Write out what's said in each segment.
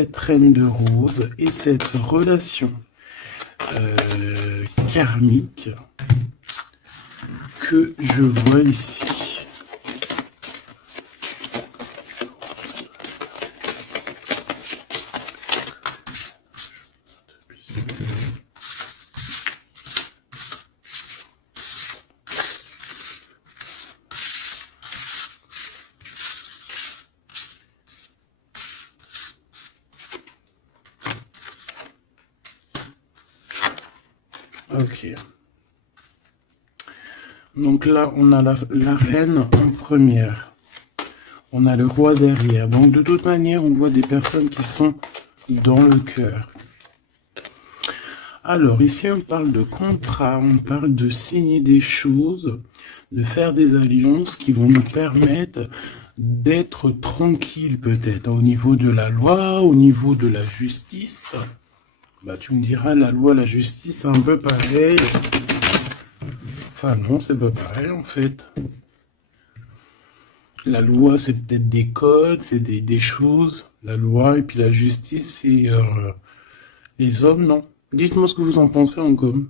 cette reine de rose et cette relation karmique que je vois ici. Ok. Donc là, on a la reine en première. On a le roi derrière. Donc de toute manière, on voit des personnes qui sont dans le cœur. Alors ici, on parle de contrat, on parle de signer des choses, de faire des alliances qui vont nous permettre d'être tranquille peut-être au niveau de la loi, au niveau de la justice. Bah tu me diras, la loi, la justice, c'est un peu pareil. Enfin non, c'est pas pareil en fait. La loi, c'est peut-être des codes, c'est des choses. La loi et puis la justice, c'est les hommes, non? Dites-moi ce que vous en pensez en com.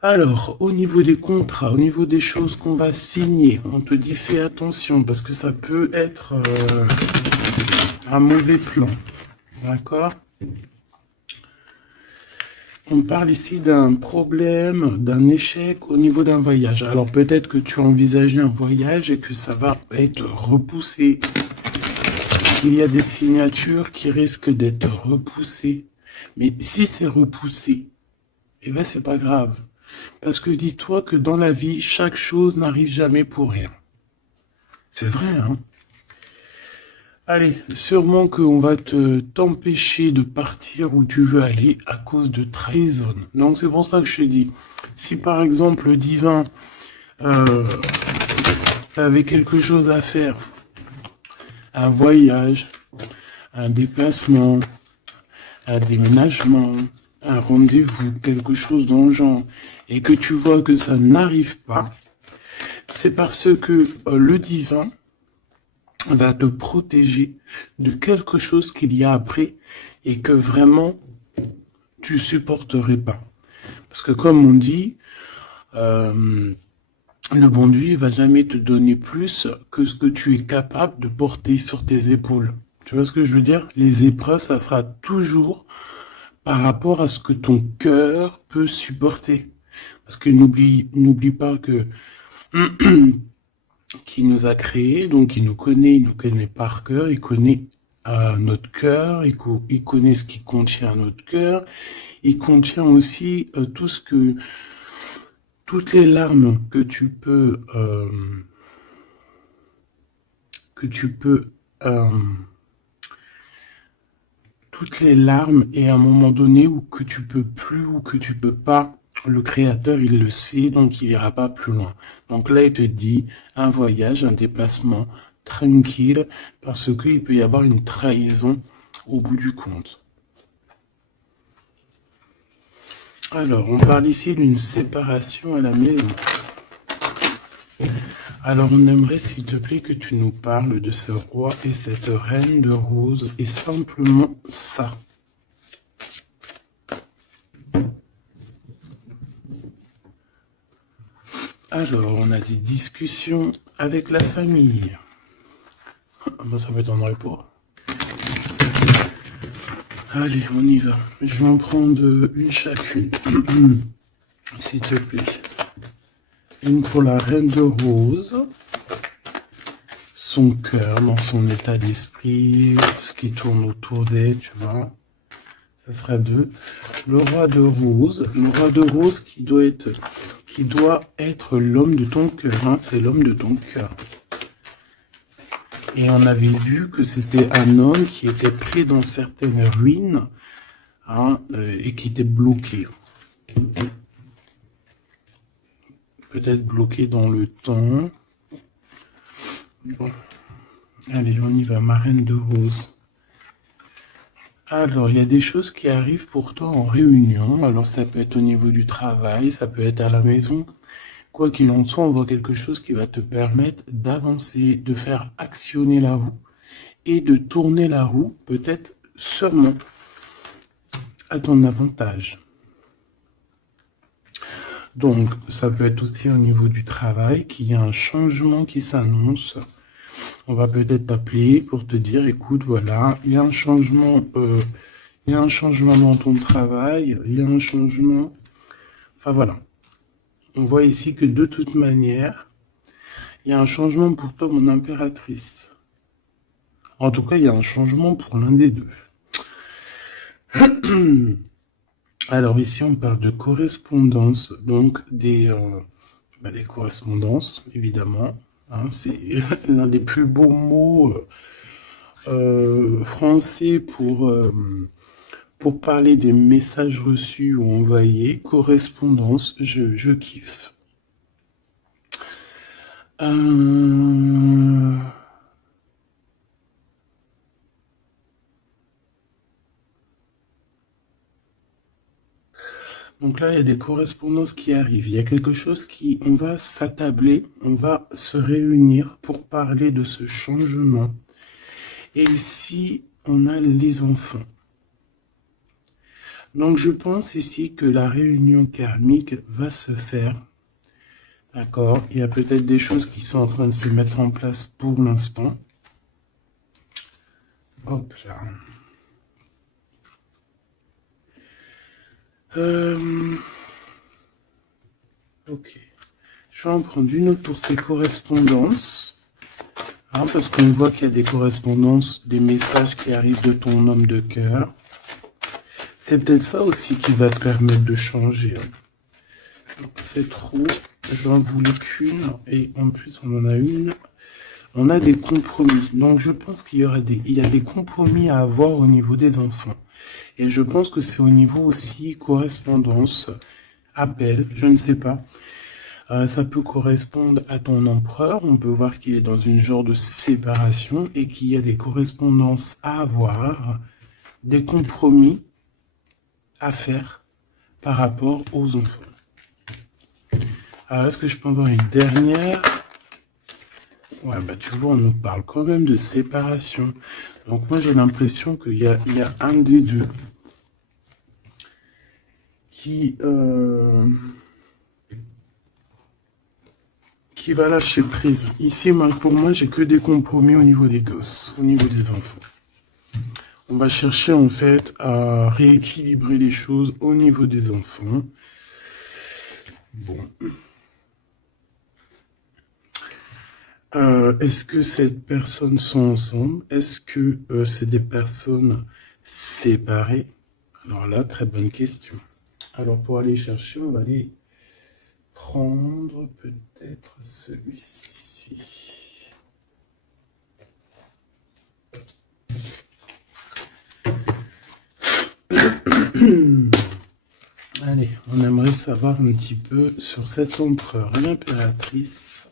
Alors, au niveau des contrats, au niveau des choses qu'on va signer, on te dit fais attention parce que ça peut être un mauvais plan. D'accord? On parle ici d'un problème, d'un échec au niveau d'un voyage. Alors peut-être que tu as envisagé un voyage et que ça va être repoussé. Il y a des signatures qui risquent d'être repoussées. Mais si c'est repoussé, eh ben c'est pas grave. Parce que dis-toi que dans la vie, chaque chose n'arrive jamais pour rien. C'est vrai, hein? Allez, sûrement qu'on va t'empêcher de partir où tu veux aller à cause de trahison. Donc c'est pour ça que je te dis, si par exemple le divin avait quelque chose à faire, un voyage, un déplacement, un déménagement, un rendez-vous, quelque chose dans le genre, et que tu vois que ça n'arrive pas, c'est parce que le divin va te protéger de quelque chose qu'il y a après et que vraiment tu supporterais pas. Parce que comme on dit, le bon Dieu va jamais te donner plus que ce que tu es capable de porter sur tes épaules. Tu vois ce que je veux dire? Les épreuves, ça sera toujours par rapport à ce que ton cœur peut supporter. Parce que n'oublie pas que qui nous a créés, donc il nous connaît par cœur, il connaît notre cœur, il connaît ce qui contient notre cœur, il contient aussi toutes les larmes toutes les larmes et à un moment donné où que tu peux plus ou que tu peux pas, le créateur il le sait donc il ira pas plus loin. Donc là il te dit un voyage, un déplacement tranquille parce qu'il peut y avoir une trahison au bout du compte. Alors on parle ici d'une séparation à la maison. Alors on aimerait s'il te plaît que tu nous parles de ce roi et cette reine de rose et simplement ça. Alors on a des discussions avec la famille. Ben, ça m'étonnerait pas. Allez, on y va. Je vais en prendre une chacune. S'il te plaît. Une pour la reine de rose. Son cœur, dans son état d'esprit, ce qui tourne autour d'elle, tu vois. Ça sera 2. Le roi de rose. Le roi de rose qui doit être l'homme de ton cœur. Hein, c'est l'homme de ton cœur. Et on avait vu que c'était un homme qui était pris dans certaines ruines hein, et qui était bloqué. Peut-être bloqué dans le temps. Bon. Allez, on y va, ma reine de rose. Alors, il y a des choses qui arrivent pour toi en réunion. Alors, ça peut être au niveau du travail, ça peut être à la maison. Quoi qu'il en soit, on voit quelque chose qui va te permettre d'avancer, de faire actionner la roue et de tourner la roue peut-être sûrement à ton avantage. Donc, ça peut être aussi au niveau du travail qu'il y a un changement qui s'annonce. On va peut-être t'appeler pour te dire, écoute, voilà, il y a un changement, dans ton travail, il y a un changement. Enfin voilà, on voit ici que de toute manière, il y a un changement pour toi, mon impératrice. En tout cas, il y a un changement pour l'un des deux. Alors ici, on parle de correspondance, donc des correspondances, évidemment. Hein, c'est l'un des plus beaux mots français pour parler des messages reçus ou envoyés. Correspondance, je kiffe. Donc là, il y a des correspondances qui arrivent. Il y a quelque chose on va s'attabler, on va se réunir pour parler de ce changement. Et ici, on a les enfants. Donc je pense ici que la réunion karmique va se faire. D'accord? Il y a peut-être des choses qui sont en train de se mettre en place pour l'instant. Hop là. Ok. Je vais en prendre une autre pour ces correspondances. Hein, parce qu'on voit qu'il y a des correspondances, des messages qui arrivent de ton homme de cœur. C'est peut-être ça aussi qui va te permettre de changer. C'est trop. J'en voulais qu'une. Et en plus, on en a une. On a des compromis. Donc, je pense qu'il y a des compromis à avoir au niveau des enfants. Et je pense que c'est au niveau aussi correspondance, appel, je ne sais pas. Ça peut correspondre à ton empereur. On peut voir qu'il est dans une genre de séparation et qu'il y a des correspondances à avoir, des compromis à faire par rapport aux enfants. Alors, est-ce que je peux avoir une dernière? Ouais, bah tu vois, on nous parle quand même de séparation. Donc moi, j'ai l'impression qu'il y a un des deux qui va lâcher prise. Ici, pour moi, j'ai que des compromis au niveau des gosses, au niveau des enfants. On va chercher en fait à rééquilibrer les choses au niveau des enfants. Bon. Est-ce que ces personnes sont ensemble? Est-ce que c'est des personnes séparées? Alors là, très bonne question. Alors pour aller chercher, on va aller prendre peut-être celui-ci. Allez, on aimerait savoir un petit peu sur cet empereur et l'impératrice.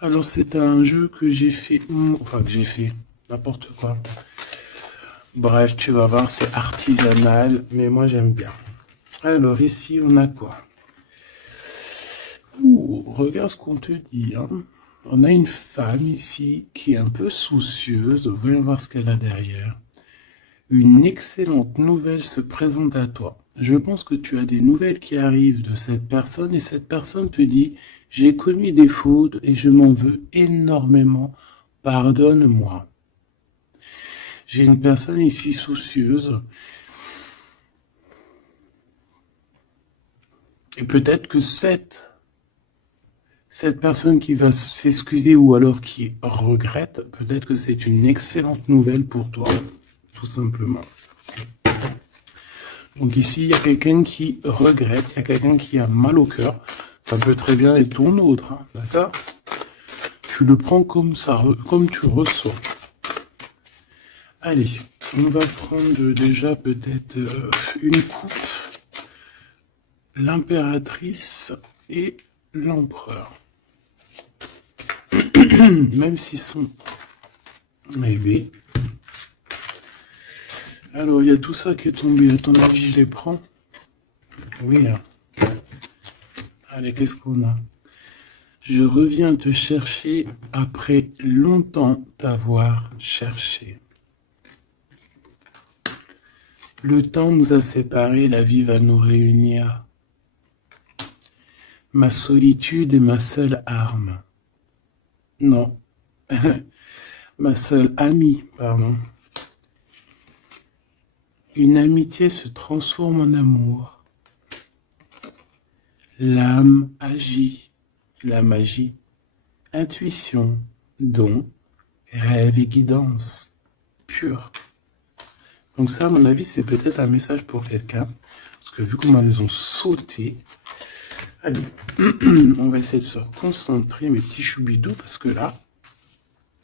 Alors c'est un jeu que j'ai fait, n'importe quoi. Bref, tu vas voir, c'est artisanal, mais moi j'aime bien. Alors ici, on a quoi? Regarde ce qu'on te dit. Hein. On a une femme ici qui est un peu soucieuse. Voyons voir ce qu'elle a derrière. Une excellente nouvelle se présente à toi. Je pense que tu as des nouvelles qui arrivent de cette personne et cette personne te dit « J'ai commis des fautes et je m'en veux énormément. Pardonne-moi. » J'ai une personne ici soucieuse. Et peut-être que cette personne qui va s'excuser ou alors qui regrette, peut-être que c'est une excellente nouvelle pour toi, tout simplement. Donc ici, il y a quelqu'un qui regrette, il y a quelqu'un qui a mal au cœur. Ça peut très bien être ton autre, hein, d'accord? Tu le prends comme ça, comme tu ressens. Allez, on va prendre déjà peut-être une coupe. L'impératrice et l'empereur. Même s'ils sont élevés. Alors, il y a tout ça qui est tombé. À ton avis, je les prends? Oui. Hein. Allez, qu'est-ce qu'on a? Je reviens te chercher après longtemps t'avoir cherché. Le temps nous a séparés, la vie va nous réunir. Ma solitude est ma seule arme. Non. Ma seule amie, pardon. Une amitié se transforme en amour. L'âme agit, la magie, intuition, don, rêve et guidance, pure. Donc ça, à mon avis, c'est peut-être un message pour quelqu'un, parce que vu comment elles ont sauté, allez, on va essayer de se concentrer, mes petits choubidous, parce que là,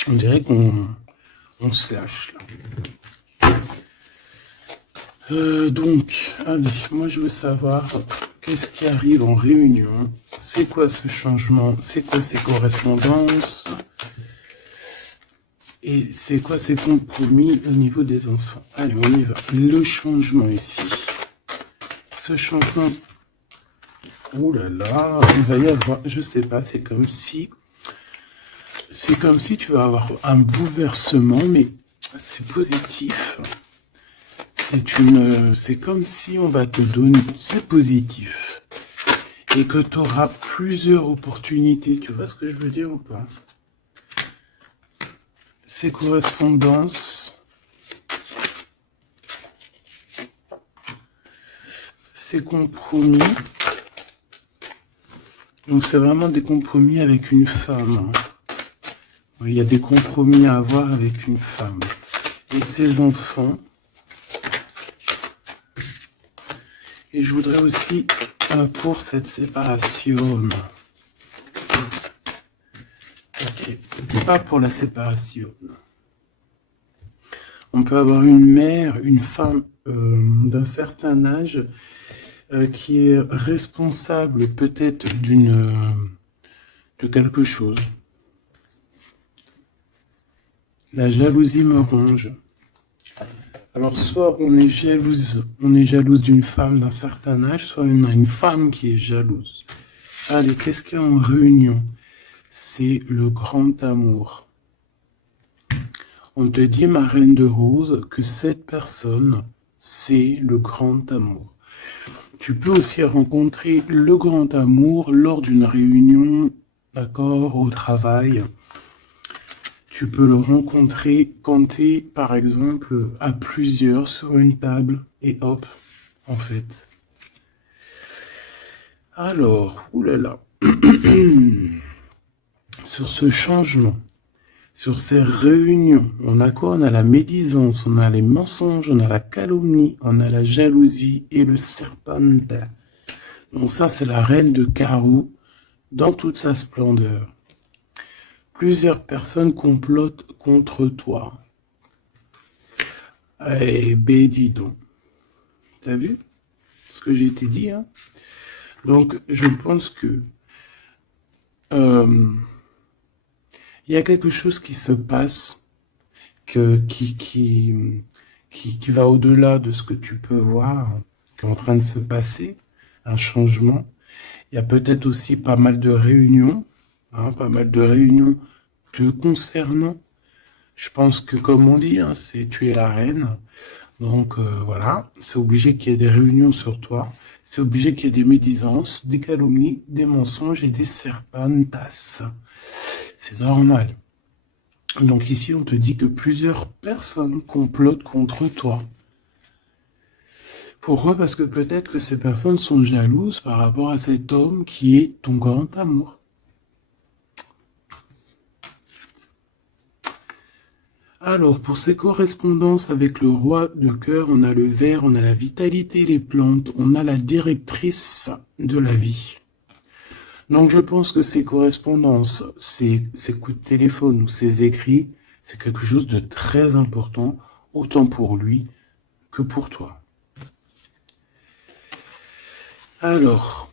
on dirait qu'on se lâche, là. Donc, allez, moi je veux savoir qu'est-ce qui arrive en réunion, c'est quoi ce changement, c'est quoi ces correspondances, et c'est quoi ces compromis au niveau des enfants. Allez, on y va. Le changement ici. Ce changement, oh là là, il va y avoir, je sais pas, c'est comme si tu vas avoir un bouleversement, mais c'est positif. C'est comme si on va te donner, c'est positif, et que tu auras plusieurs opportunités. Tu vois ce que je veux dire ou pas? Ces correspondances, ces compromis. Donc c'est vraiment des compromis avec une femme. Il y a des compromis à avoir avec une femme. Et ses enfants. Et je voudrais aussi pour cette séparation. Ok, pas pour la séparation. On peut avoir une mère, une femme d'un certain âge qui est responsable peut-être de quelque chose. La jalousie me ronge. Alors soit on est jalouse d'une femme d'un certain âge, soit on a une femme qui est jalouse. Allez, qu'est-ce qu'il y a en réunion? C'est le grand amour. On te dit, ma reine de rose, que cette personne, c'est le grand amour. Tu peux aussi rencontrer le grand amour lors d'une réunion, d'accord, au travail. Tu peux le rencontrer quand tu es, par exemple, à plusieurs sur une table, et hop, en fait. Alors, oulala, sur ce changement, sur ces réunions, on a quoi? On a la médisance, on a les mensonges, on a la calomnie, on a la jalousie et le serpente. Donc ça, c'est la reine de carreau dans toute sa splendeur. Plusieurs personnes complotent contre toi. Eh ben, dis donc. T'as vu ce que j'ai été dit, hein? Donc, je pense que il y a quelque chose qui se passe qui va au-delà de ce que tu peux voir, qui est en train de se passer, un changement. Il y a peut-être aussi pas mal de réunions, hein, pas mal de réunions te concernant. Je pense que, comme on dit, hein, c'est tu es la reine. Donc voilà, c'est obligé qu'il y ait des réunions sur toi. C'est obligé qu'il y ait des médisances, des calomnies, des mensonges et des serpentas. C'est normal. Donc ici, on te dit que plusieurs personnes complotent contre toi. Pourquoi? Parce que peut-être que ces personnes sont jalouses par rapport à cet homme qui est ton grand amour. Alors, pour ces correspondances avec le roi de cœur, on a le ver, on a la vitalité, les plantes, on a la directrice de la vie. Donc, je pense que ces correspondances, ces coups de téléphone ou ces écrits, c'est quelque chose de très important, autant pour lui que pour toi. Alors,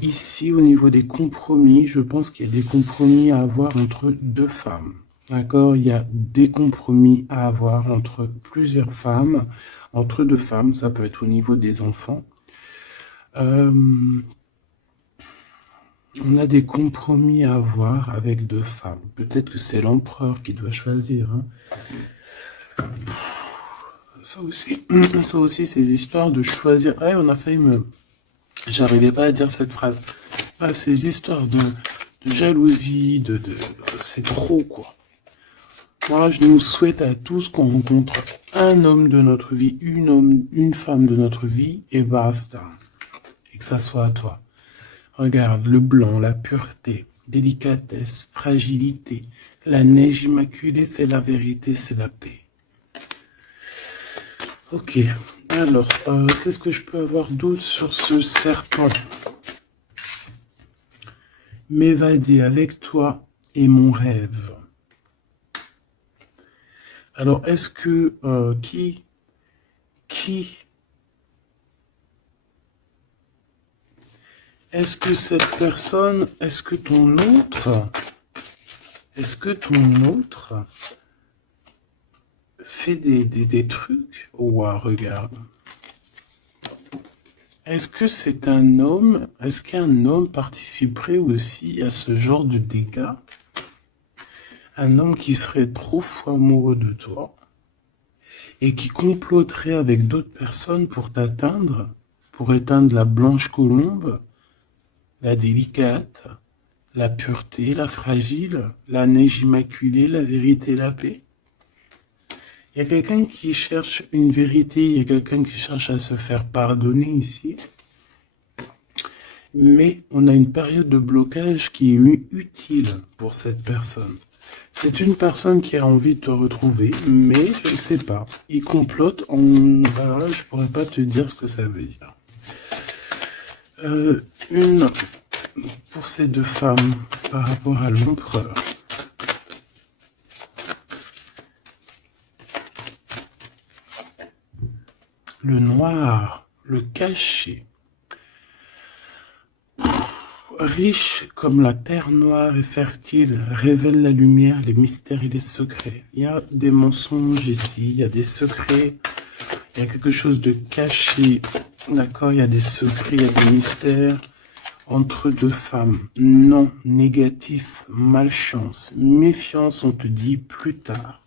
ici, au niveau des compromis, je pense qu'il y a des compromis à avoir entre deux femmes. D'accord? Il y a des compromis à avoir entre plusieurs femmes, entre deux femmes, ça peut être au niveau des enfants. On a des compromis à avoir avec deux femmes. Peut-être que c'est l'empereur qui doit choisir, hein. Ça aussi, ça aussi, ces histoires de choisir. Ah, on a failli me. J'arrivais pas à dire cette phrase. Bref, ces histoires de jalousie, c'est trop, quoi. Moi, je nous souhaite à tous qu'on rencontre un homme de notre vie, une femme de notre vie, et basta. Et que ça soit à toi. Regarde, le blanc, la pureté, délicatesse, fragilité. La neige immaculée, c'est la vérité, c'est la paix. Ok, alors, qu'est-ce que je peux avoir d'autre sur ce serpent? M'évader avec toi est mon rêve. Alors, est-ce que, est-ce que cette personne, est-ce que ton autre fait des trucs? Ouah, regarde. Est-ce que c'est un homme, est-ce qu'un homme participerait aussi à ce genre de dégâts? Un homme qui serait trop fou amoureux de toi et qui comploterait avec d'autres personnes pour t'atteindre, pour éteindre la blanche colombe, la délicate, la pureté, la fragile, la neige immaculée, la vérité, la paix. Il y a quelqu'un qui cherche une vérité, il y a quelqu'un qui cherche à se faire pardonner ici. Mais on a une période de blocage qui est utile pour cette personne. C'est une personne qui a envie de te retrouver, mais je ne sais pas. Il complote en... Alors là, je pourrais pas te dire ce que ça veut dire. Une pour ces deux femmes par rapport à l'empereur. Le noir, le caché. Riche comme la terre noire et fertile, révèle la lumière, les mystères et les secrets. Il y a des mensonges ici, il y a des secrets, il y a quelque chose de caché, d'accord? Il y a des secrets, il y a des mystères entre deux femmes. Non, négatif, malchance, méfiance, on te dit plus tard.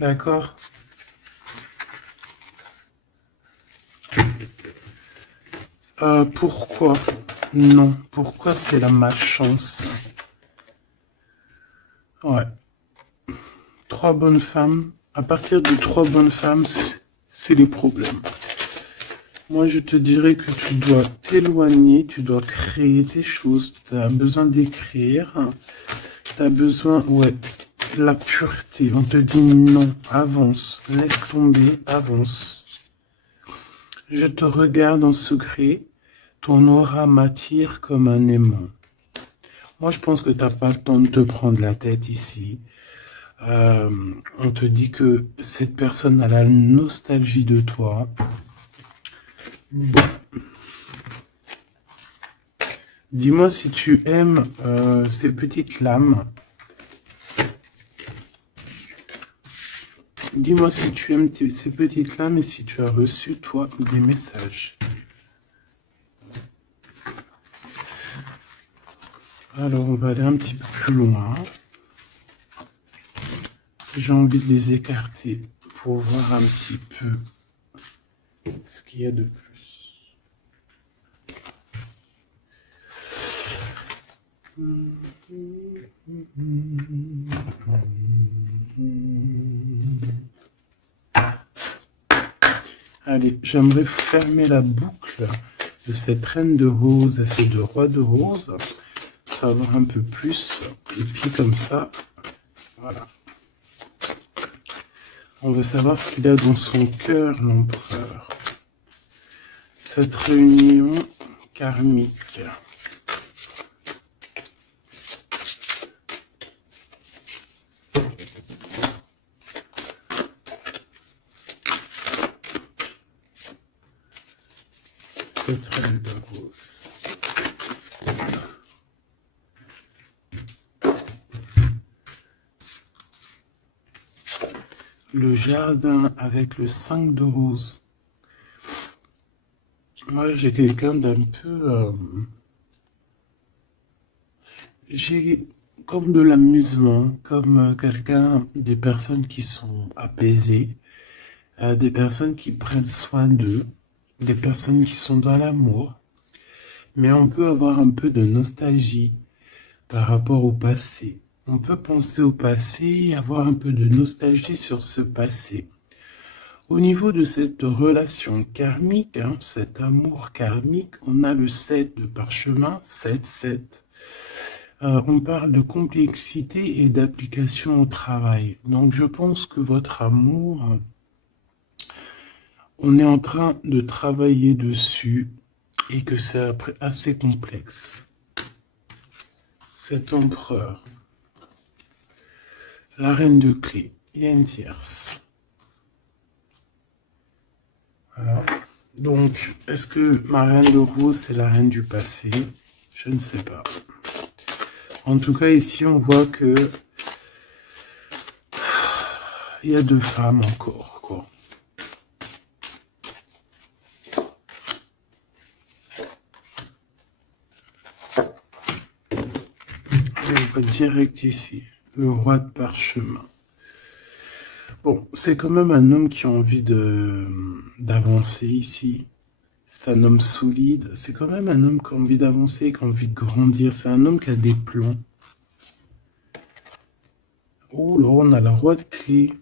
D'accord? Pourquoi? Non, pourquoi c'est la malchance? Ouais. Trois bonnes femmes. À partir de trois bonnes femmes, c'est les problèmes. Moi, je te dirais que tu dois t'éloigner, tu dois créer tes choses. Tu as besoin d'écrire. Tu as besoin, ouais, la pureté. On te dit non, avance, laisse tomber, avance. Je te regarde en secret. Ton aura m'attire comme un aimant. Moi, je pense que tu n'as pas le temps de te prendre la tête ici. On te dit que cette personne a la nostalgie de toi. Bon. Dis-moi si tu aimes ces petites lames. Dis-moi si tu aimes ces petites lames et si tu as reçu, toi, des messages. Alors, on va aller un petit peu plus loin. J'ai envie de les écarter pour voir un petit peu ce qu'il y a de plus. Allez, j'aimerais fermer la boucle de cette reine de rose à ces deux rois de rose. Savoir un peu plus. Et puis comme ça, voilà. On veut savoir ce qu'il a dans son cœur, l'empereur. Cette réunion karmique. Cette reine de rose. Le jardin avec le 5 de rose. Moi, j'ai quelqu'un d'un peu... j'ai comme de l'amusement, comme quelqu'un, des personnes qui sont apaisées, des personnes qui prennent soin d'eux, des personnes qui sont dans l'amour, mais on peut avoir un peu de nostalgie par rapport au passé. On peut penser au passé et avoir un peu de nostalgie sur ce passé. Au niveau de cette relation karmique, cet amour karmique, on a le 7 de parchemin, 7, 7. On parle de complexité et d'application au travail. Donc je pense que votre amour, on est en train de travailler dessus et que c'est assez complexe. Cet empereur, la reine de clés, il y a une tierce. Voilà. Donc, est-ce que ma reine de rose, c'est la reine du passé? Je ne sais pas. En tout cas, ici, on voit que il y a 2 femmes encore, quoi. On va direct ici, le roi de parchemin. Bon, c'est quand même un homme qui a envie d'avancer ici. C'est un homme solide. C'est quand même un homme qui a envie d'avancer, qui a envie de grandir. C'est un homme qui a des plans. Oh là, on a le roi de clés.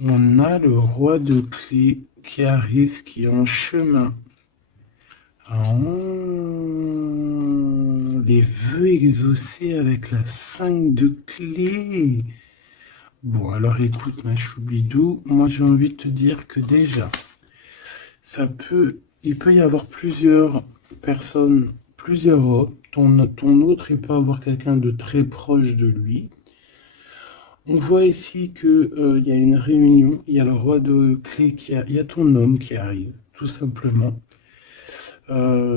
On a le roi de clés qui arrive, qui est en chemin. Oh, les vœux exaucés avec la 5 de clés. Bon, alors écoute, ma choubidou, moi j'ai envie de te dire que déjà, il peut y avoir plusieurs personnes, plusieurs hommes. Ton autre, il peut avoir quelqu'un de très proche de lui. On voit ici que il y a une réunion, il y a le roi de clés il y a ton homme qui arrive, tout simplement.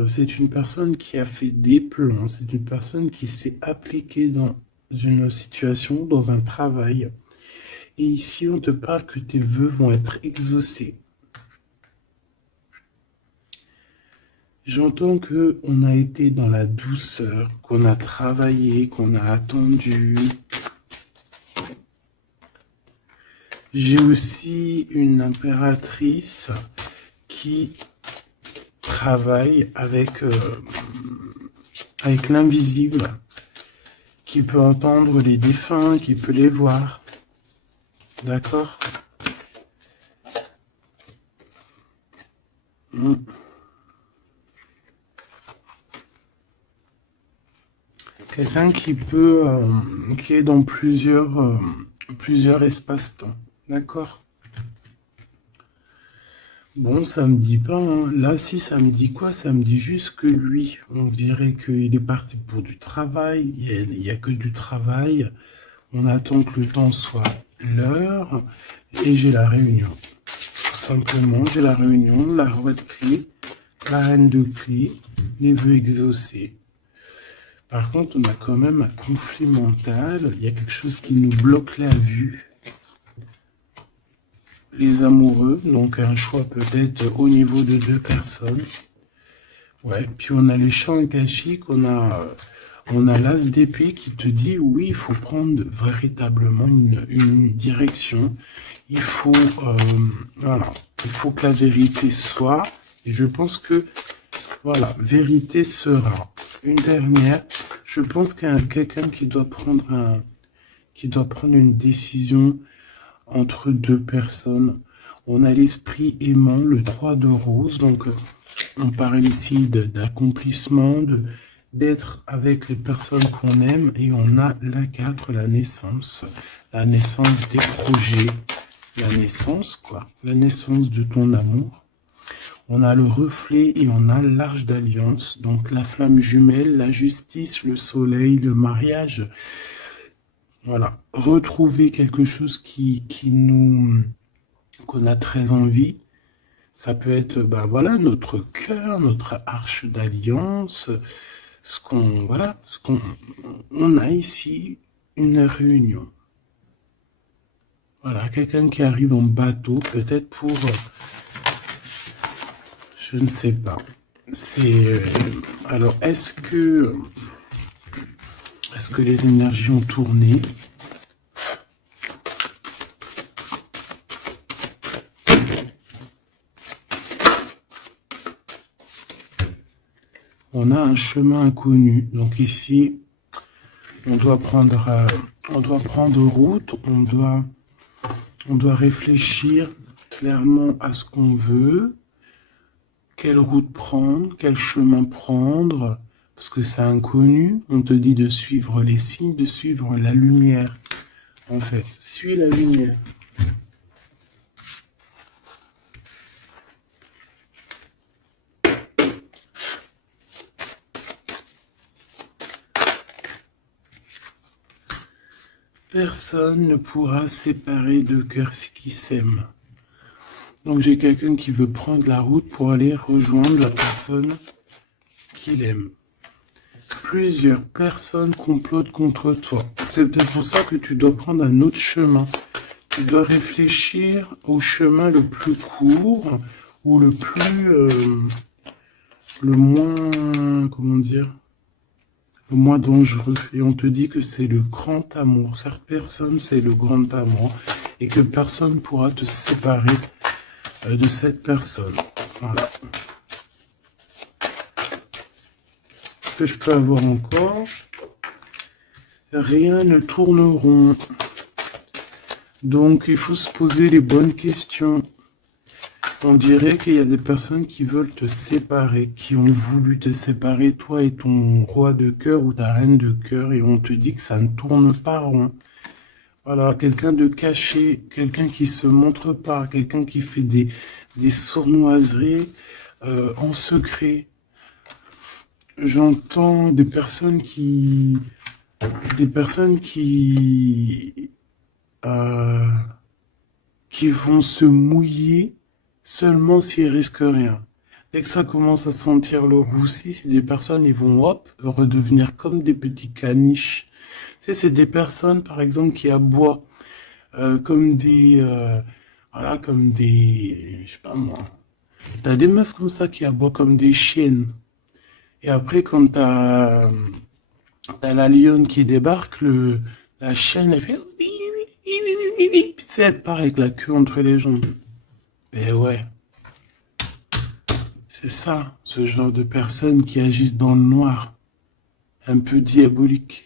C'est une personne qui a fait des plans, c'est une personne qui s'est appliquée dans une situation, dans un travail. Et ici, on te parle que tes vœux vont être exaucés. J'entends que on a été dans la douceur, qu'on a travaillé, qu'on a attendu. J'ai aussi une impératrice qui travaille avec l'invisible, qui peut entendre les défunts, qui peut les voir. D'accord? Quelqu'un qui peut, qui est dans plusieurs espaces-temps. D'accord? Bon, ça me dit pas, hein. Là, si, ça me dit quoi? Ça me dit juste que lui, on dirait qu'il est parti pour du travail. Il y a que du travail. On attend que le temps soit l'heure. Et j'ai la réunion. Tout simplement, j'ai la réunion, la roi de clés, la reine de clés, les vœux exaucés. Par contre, on a quand même un conflit mental. Il y a quelque chose qui nous bloque la vue. Les amoureux, donc un choix peut-être au niveau de 2 personnes. Ouais, puis on a les champs akashiques, on a l'as d'épée qui te dit oui, il faut prendre véritablement une direction. Il faut, voilà, il faut que la vérité soit. Et je pense que, voilà, vérité sera. Une dernière, je pense qu'il y a quelqu'un qui doit prendre une décision entre 2 personnes. On a l'esprit aimant, le 3 de rose, donc on parle ici d'accomplissement, d'être avec les personnes qu'on aime, et on a la 4, la naissance des projets, la naissance, quoi, la naissance de ton amour. On a le reflet et on a l'arche d'alliance, donc la flamme jumelle, la justice, le soleil, le mariage. Voilà, retrouver quelque chose qu'on a très envie. Ça peut être, voilà, notre cœur, notre arche d'alliance, on a ici une réunion. Voilà, quelqu'un qui arrive en bateau, peut-être pour, je ne sais pas. Alors, est-ce que les énergies ont tourné? on a un chemin inconnu. Donc ici, on doit prendre route, on doit réfléchir clairement à ce qu'on veut, quelle route prendre, quel chemin prendre, parce que c'est inconnu. On te dit de suivre les signes, de suivre la lumière. En fait, suis la lumière. Personne ne pourra séparer deux cœurs qui s'aiment. Donc j'ai quelqu'un qui veut prendre la route pour aller rejoindre la personne qu'il aime. Plusieurs personnes complotent contre toi. C'est peut-être pour ça que tu dois prendre un autre chemin. Tu dois réfléchir au chemin le plus court ou le moins, comment dire, le moins dangereux. Et on te dit que c'est le grand amour. Cette personne, c'est le grand amour. Et que personne ne pourra te séparer de cette personne. Voilà. Ce que je peux avoir encore, rien ne tourne rond. Donc il faut se poser les bonnes questions. On dirait qu'il y a des personnes qui veulent te séparer, qui ont voulu te séparer, toi et ton roi de cœur ou ta reine de cœur, et on te dit que ça ne tourne pas rond. Voilà, quelqu'un de caché, quelqu'un qui se montre pas, quelqu'un qui fait des sournoiseries en secret. J'entends des personnes qui vont se mouiller seulement s'ils risquent rien. Dès que ça commence à sentir le roussi, c'est des personnes, ils vont hop, redevenir comme des petits caniches. Tu sais, c'est des personnes, par exemple, qui aboient comme des, voilà, comme des, je sais pas moi. T'as des meufs comme ça qui aboient comme des chiennes. Et après, quand t'as la lionne qui débarque, la chienne, elle fait, puis tu sais, elle part avec la queue entre les jambes. Et ouais. C'est ça, ce genre de personnes qui agissent dans le noir, un peu diabolique.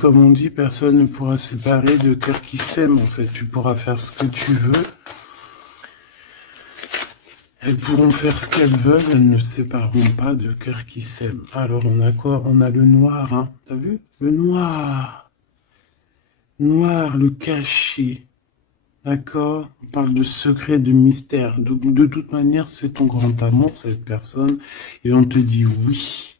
Comme on dit, personne ne pourra séparer de cœurs qui s'aiment, en fait. Tu pourras faire ce que tu veux. Elles pourront faire ce qu'elles veulent, elles ne sépareront pas de cœurs qui s'aiment. Alors, on a quoi? On a le noir, hein. T'as vu? Le noir. Noir, le caché. D'accord? On parle de secret, de mystère. De toute manière, c'est ton grand amour, cette personne. Et on te dit oui.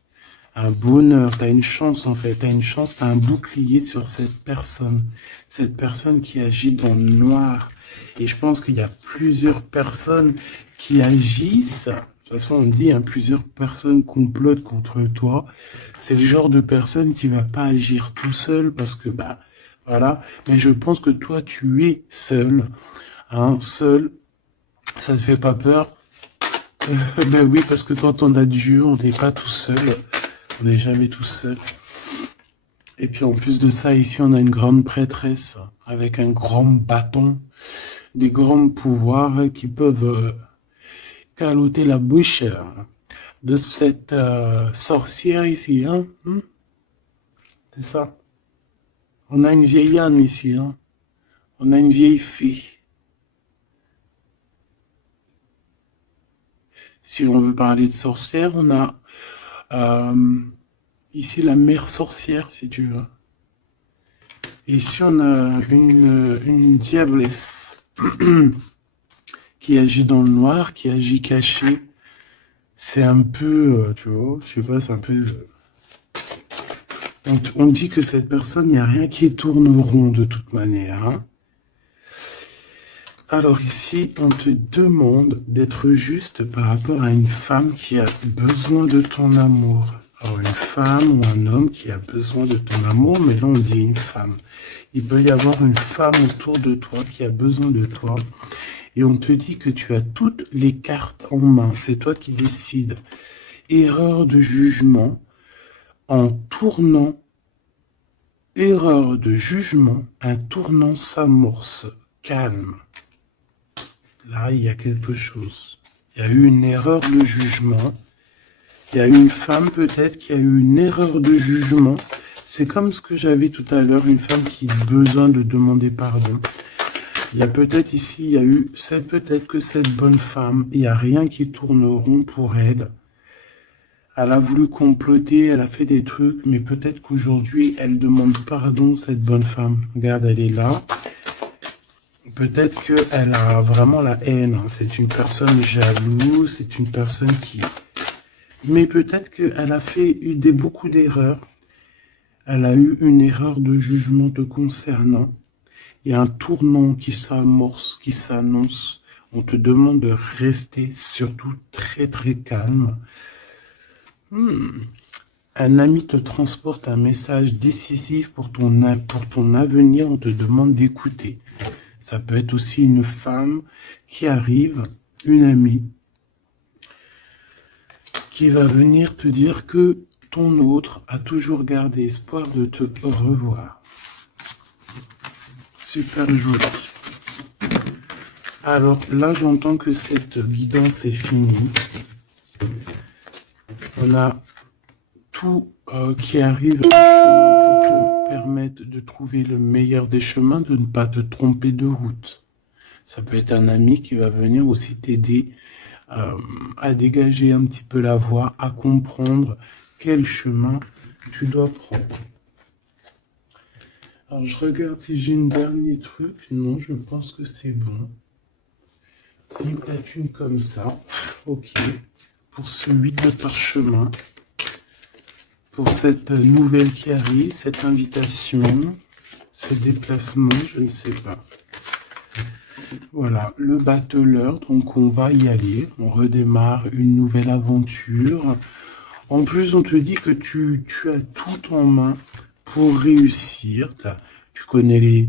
Un bonheur, t'as une chance en fait, t'as une chance, t'as un bouclier sur cette personne qui agit dans le noir. Et je pense qu'il y a plusieurs personnes qui agissent, de toute façon on dit, hein, plusieurs personnes complotent contre toi. C'est le genre de personne qui va pas agir tout seul parce que, bah, voilà. Mais je pense que toi tu es seul, hein, seul, ça te fait pas peur? Ben oui, parce que quand on a Dieu, on n'est pas tout seul. On n'est jamais tout seul. Et puis en plus de ça, ici, on a une grande prêtresse avec un grand bâton, des grands pouvoirs qui peuvent caloter la bouche de cette sorcière ici. Hein? C'est ça. On a une vieille âme ici. Hein? On a une vieille fée. Si on veut parler de sorcière, on a ici la mère sorcière, si tu veux. Et ici, on a une diablesse qui agit dans le noir, qui agit caché. C'est un peu, tu vois, je sais pas, c'est un peu... On dit que cette personne, il n'y a rien qui tourne rond de toute manière. Hein. Alors ici, on te demande d'être juste par rapport à une femme qui a besoin de ton amour. Alors une femme ou un homme qui a besoin de ton amour, mais là on dit une femme. Il peut y avoir une femme autour de toi qui a besoin de toi. Et on te dit que tu as toutes les cartes en main. C'est toi qui décides. Erreur de jugement en tournant Erreur de jugement, un tournant s'amorce. Calme. Là, il y a quelque chose. Il y a eu une erreur de jugement. Il y a une femme peut-être qui a eu une erreur de jugement. C'est comme ce que j'avais tout à l'heure, une femme qui a besoin de demander pardon. Il y a peut-être ici, il y a eu, c'est peut-être que cette bonne femme, il n'y a rien qui tourne rond pour elle. Elle a voulu comploter, elle a fait des trucs, mais peut-être qu'aujourd'hui, elle demande pardon, cette bonne femme. Regarde, elle est là. Peut-être qu'elle a vraiment la haine. C'est une personne jalouse, c'est une personne qui... Mais peut-être qu'elle a fait beaucoup d'erreurs. Elle a eu une erreur de jugement te concernant. Il y a un tournant qui s'amorce, qui s'annonce. On te demande de rester surtout très très calme. Un ami te transporte un message décisif pour ton avenir. On te demande d'écouter. Ça peut être aussi une femme qui arrive, une amie, qui va venir te dire que ton autre a toujours gardé espoir de te revoir. Super joli. Alors là, j'entends que cette guidance est finie. On a tout qui arrive au chemin pour te permettre de trouver le meilleur des chemins, de ne pas te tromper de route. Ça peut être un ami qui va venir aussi t'aider à dégager un petit peu la voie, à comprendre quel chemin tu dois prendre. Alors je regarde si j'ai une dernier truc. Non, je pense que c'est bon. Si peut-être une comme ça. Ok. Pour ce 8 de parchemin. Pour cette nouvelle qui arrive, cette invitation, ce déplacement, je ne sais pas. Voilà, le battleur, donc on va y aller. On redémarre une nouvelle aventure. En plus, on te dit que tu as tout en main pour réussir. Tu connais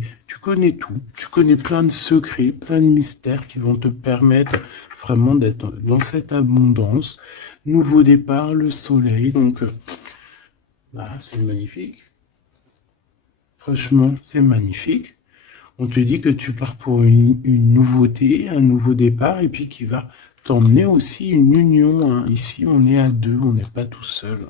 tout. Tu connais plein de secrets, plein de mystères qui vont te permettre vraiment d'être dans cette abondance. Nouveau départ, le soleil. Donc, c'est magnifique. Franchement, c'est magnifique. On te dit que tu pars pour une nouveauté, un nouveau départ, et puis qui va t'emmener aussi une union. Ici, on est à deux, on n'est pas tout seul.